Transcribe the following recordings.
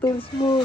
Too small.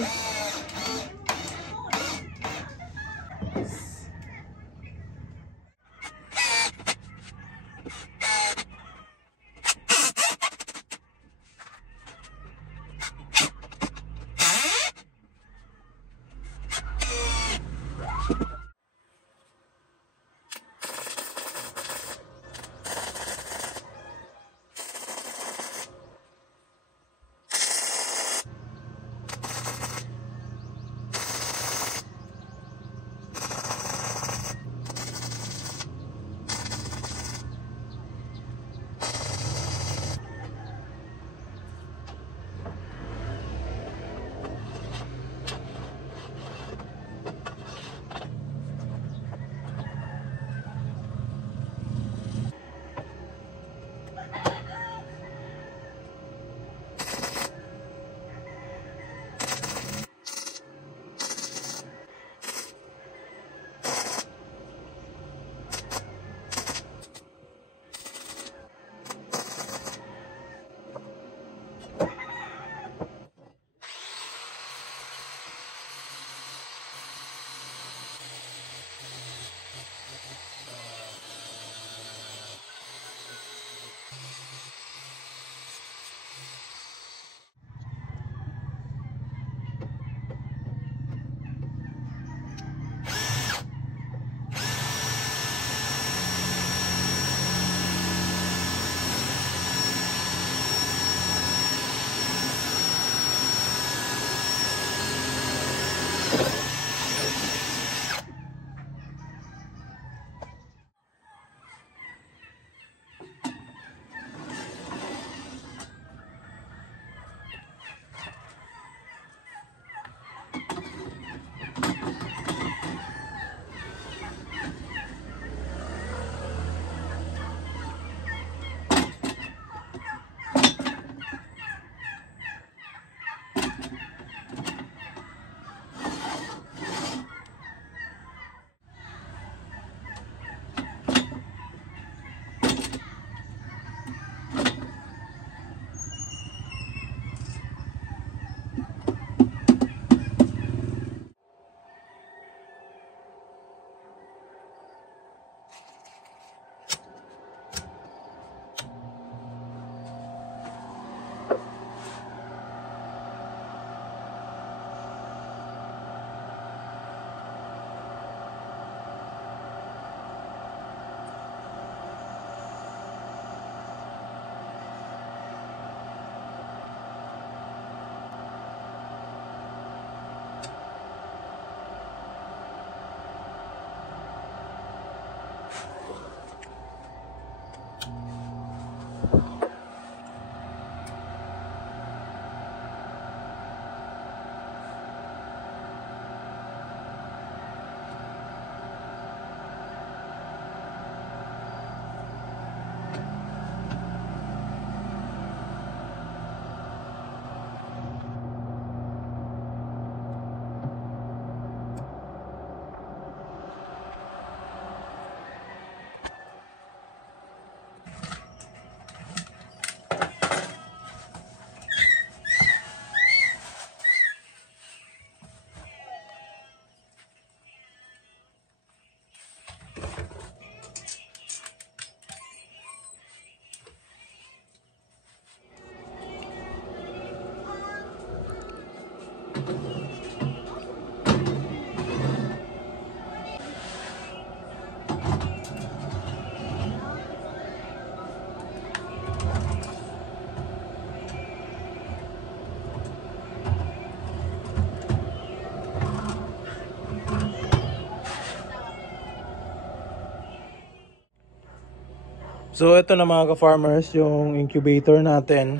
So ito na mga ka-farmers, yung incubator natin.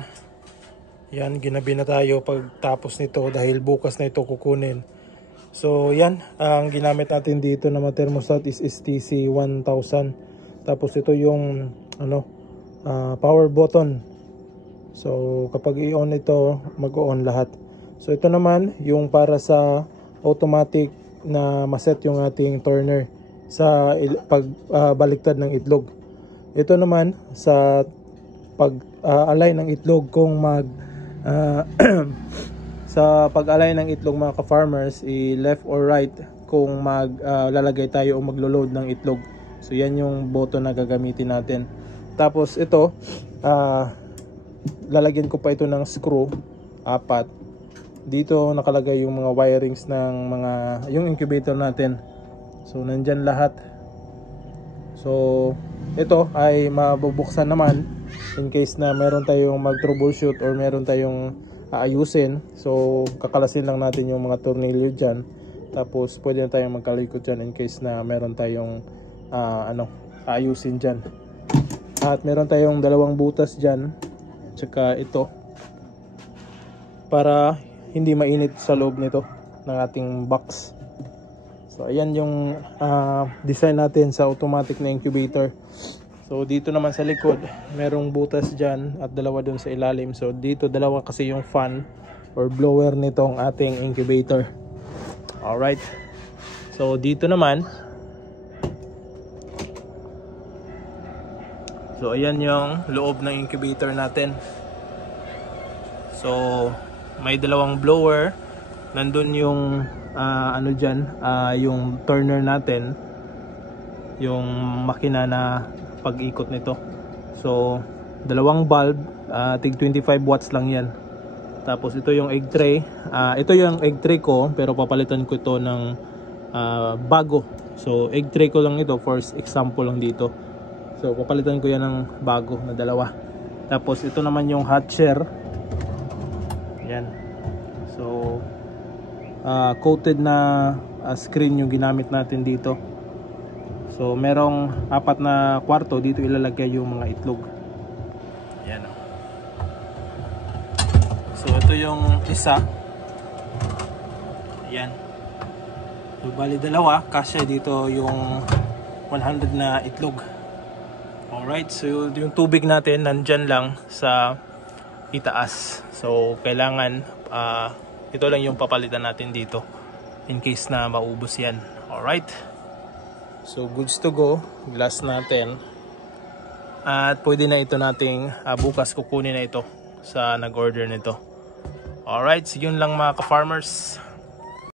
Yan, ginabi na tayo pagtapos nito dahil bukas na ito kukunin. So yan, ang ginamit natin dito na mga thermostat is STC 1000. Tapos ito yung power button. So kapag i-on ito, mag-on lahat. So ito naman yung para sa automatic na maset yung ating turner sa pagbaliktad ng itlog. Ito naman sa pag-align ng itlog kung sa pag-alay ng itlog mga ka-farmers, left or right kung maglalagay tayo o maglo-load ng itlog. So yan yung button na gagamitin natin. Tapos ito, lalagyan ko pa ito ng screw, 4. Dito nakalagay yung mga wirings ng yung incubator natin. So nandyan lahat. So ito ay mabubuksan naman in case na meron tayong mag-troubleshoot or meron tayong aayusin. So kakalasin lang natin yung mga tornilyo dyan. Tapos pwede na tayong magkalikot dyan in case na meron tayong aayusin dyan. At meron tayong 2 butas dyan, tsaka ito, para hindi mainit sa loob nito ng ating box. So ayan yung design natin sa automatic na incubator. So dito naman sa likod merong butas dyan at 2 dun sa ilalim. So dito 2 kasi yung fan or blower nitong ating incubator. Alright, so dito naman, so ayan yung loob ng incubator natin. So may 2 blower, nandun yung yung turner natin, yung makina na pag-ikot nito. So 2 bulb, tig 25 watts lang yan. Tapos ito yung egg tray, ito yung egg tray ko pero papalitan ko ito ng bago. So egg tray ko lang ito for example lang dito. So papalitan ko yan ng bago na 2. Tapos ito naman yung hatcher. Yan. So coated na screen yung ginamit natin dito. So merong 4 na kwarto dito ilalagay yung mga itlog. Yan. So ito yung isa. Yan. So bali 2, kasya dito yung 100 na itlog. Alright, so yung tubig natin nandyan lang sa itaas. So kailangan ito lang yung papalitan natin dito in case na maubos yan. Alright, so goods to go, glass natin. At pwede na ito nating bukas kukunin na ito sa nag-order nito. Alright, so yun lang mga ka-farmers.